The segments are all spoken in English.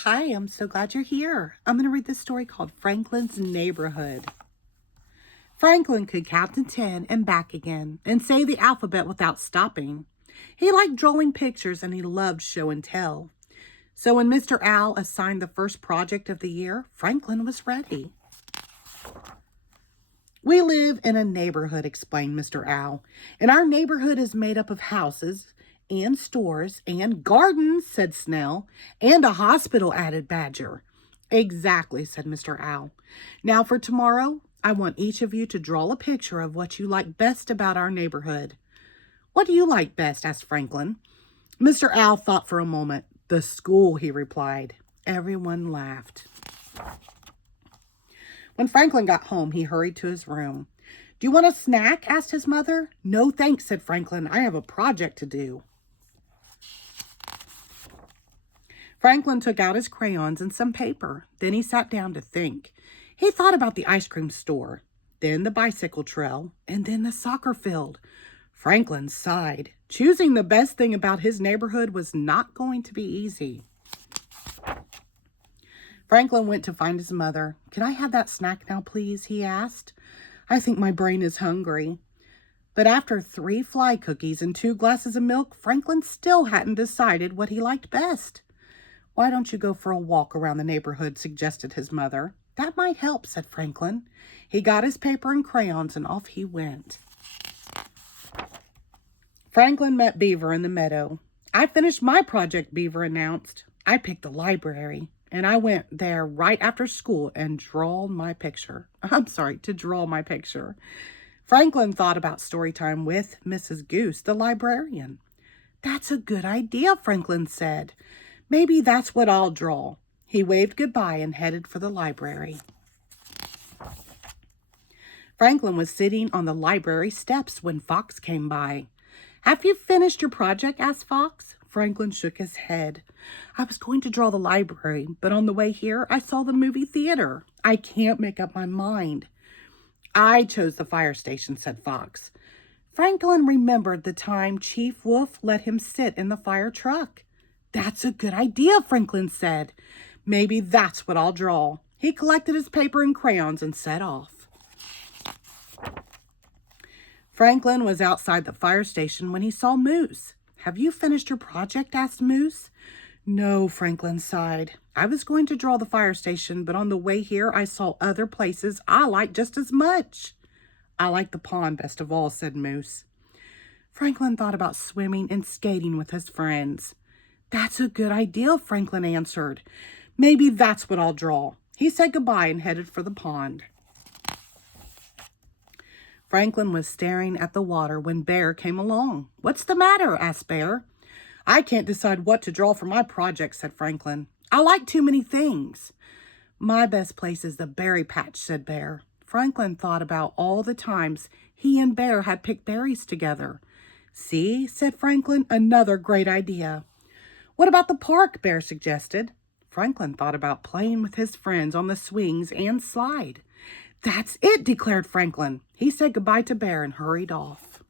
Hi, I'm so glad you're here. I'm going to read this story called Franklin's Neighborhood. Franklin could count to 10 and back again and say the alphabet without stopping. He liked drawing pictures and he loved show and tell. So when Mr. Owl assigned the first project of the year, Franklin was ready. We live in a neighborhood, explained Mr. Owl, and our neighborhood is made up of houses and stores and gardens, said Snell, and a hospital, added Badger. Exactly, said Mr. Owl. Now for tomorrow, I want each of you to draw a picture of what you like best about our neighborhood. What do you like best? Asked Franklin. Mr. Owl thought for a moment. The school, he replied. Everyone laughed. When Franklin got home, he hurried to his room. Do you want a snack? Asked his mother. No, thanks, said Franklin. I have a project to do. Franklin took out his crayons and some paper. Then he sat down to think. He thought about the ice cream store, then the bicycle trail, and then the soccer field. Franklin sighed. Choosing the best thing about his neighborhood was not going to be easy. Franklin went to find his mother. Can I have that snack now, please? He asked. I think my brain is hungry. But after 3 fly cookies and 2 glasses of milk, Franklin still hadn't decided what he liked best. Why don't you go for a walk around the neighborhood, suggested his mother. That might help, said Franklin. He got his paper and crayons and off he went. Franklin met Beaver in the meadow. I finished my project, Beaver announced. I picked the library. And I went there right after school and to draw my picture. Franklin thought about story time with Mrs. Goose, the librarian. That's a good idea, Franklin said. Maybe that's what I'll draw. He waved goodbye and headed for the library. Franklin was sitting on the library steps when Fox came by. Have you finished your project? Asked Fox. Franklin shook his head. I was going to draw the library, but on the way here, I saw the movie theater. I can't make up my mind. I chose the fire station, said Fox. Franklin remembered the time Chief Wolf let him sit in the fire truck. That's a good idea, Franklin said. Maybe that's what I'll draw. He collected his paper and crayons and set off. Franklin was outside the fire station when he saw Moose. Have you finished your project? Asked Moose. No, Franklin sighed. I was going to draw the fire station, but on the way here I saw other places I like just as much. I like the pond best of all, said Moose. Franklin thought about swimming and skating with his friends. That's a good idea, Franklin answered. Maybe that's what I'll draw. He said goodbye and headed for the pond. Franklin was staring at the water when Bear came along. What's the matter? Asked Bear. I can't decide what to draw for my project, said Franklin. I like too many things. My best place is the berry patch, said Bear. Franklin thought about all the times he and Bear had picked berries together. See, said Franklin, another great idea. What about the park? Bear suggested. Franklin thought about playing with his friends on the swings and slide. That's it, declared Franklin. He said goodbye to Bear and hurried off.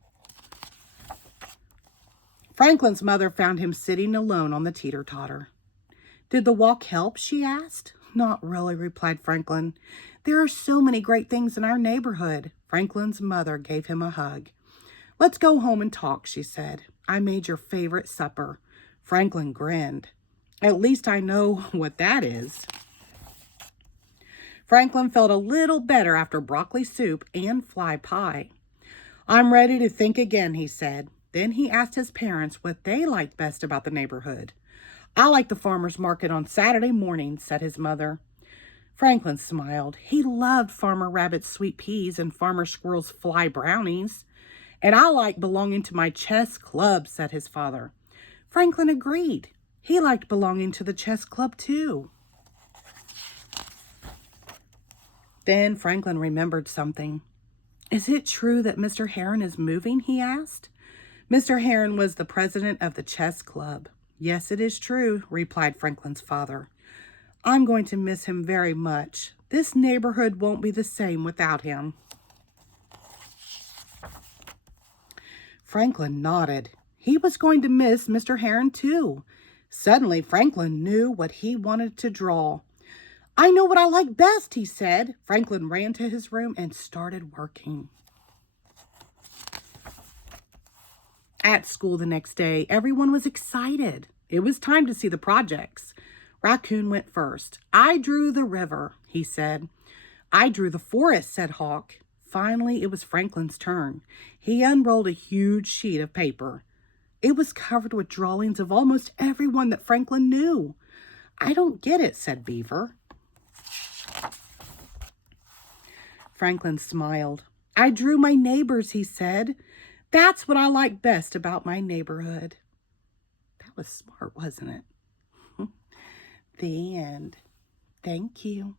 Franklin's mother found him sitting alone on the teeter-totter. Did the walk help? She asked. Not really, replied Franklin. There are so many great things in our neighborhood. Franklin's mother gave him a hug. Let's go home and talk, she said. I made your favorite supper. Franklin grinned. At least I know what that is. Franklin felt a little better after broccoli soup and fly pie. I'm ready to think again, he said. Then he asked his parents what they liked best about the neighborhood. I like the farmer's market on Saturday mornings, said his mother. Franklin smiled. He loved Farmer Rabbit's sweet peas and Farmer Squirrel's fly brownies. And I like belonging to my chess club, said his father. Franklin agreed. He liked belonging to the chess club too. Then Franklin remembered something. Is it true that Mr. Heron is moving? He asked. Mr. Heron was the president of the chess club. Yes, it is true, replied Franklin's father. I'm going to miss him very much. This neighborhood won't be the same without him. Franklin nodded. He was going to miss Mr. Heron too. Suddenly, Franklin knew what he wanted to draw. I know what I like best, he said. Franklin ran to his room and started working. At school the next day, everyone was excited. It was time to see the projects. Raccoon went first. I drew the river, he said. I drew the forest, said Hawk. Finally, it was Franklin's turn. He unrolled a huge sheet of paper. It was covered with drawings of almost everyone that Franklin knew. I don't get it, said Beaver. Franklin smiled. I drew my neighbors, he said. That's what I like best about my neighborhood. That was smart, wasn't it? The end. Thank you.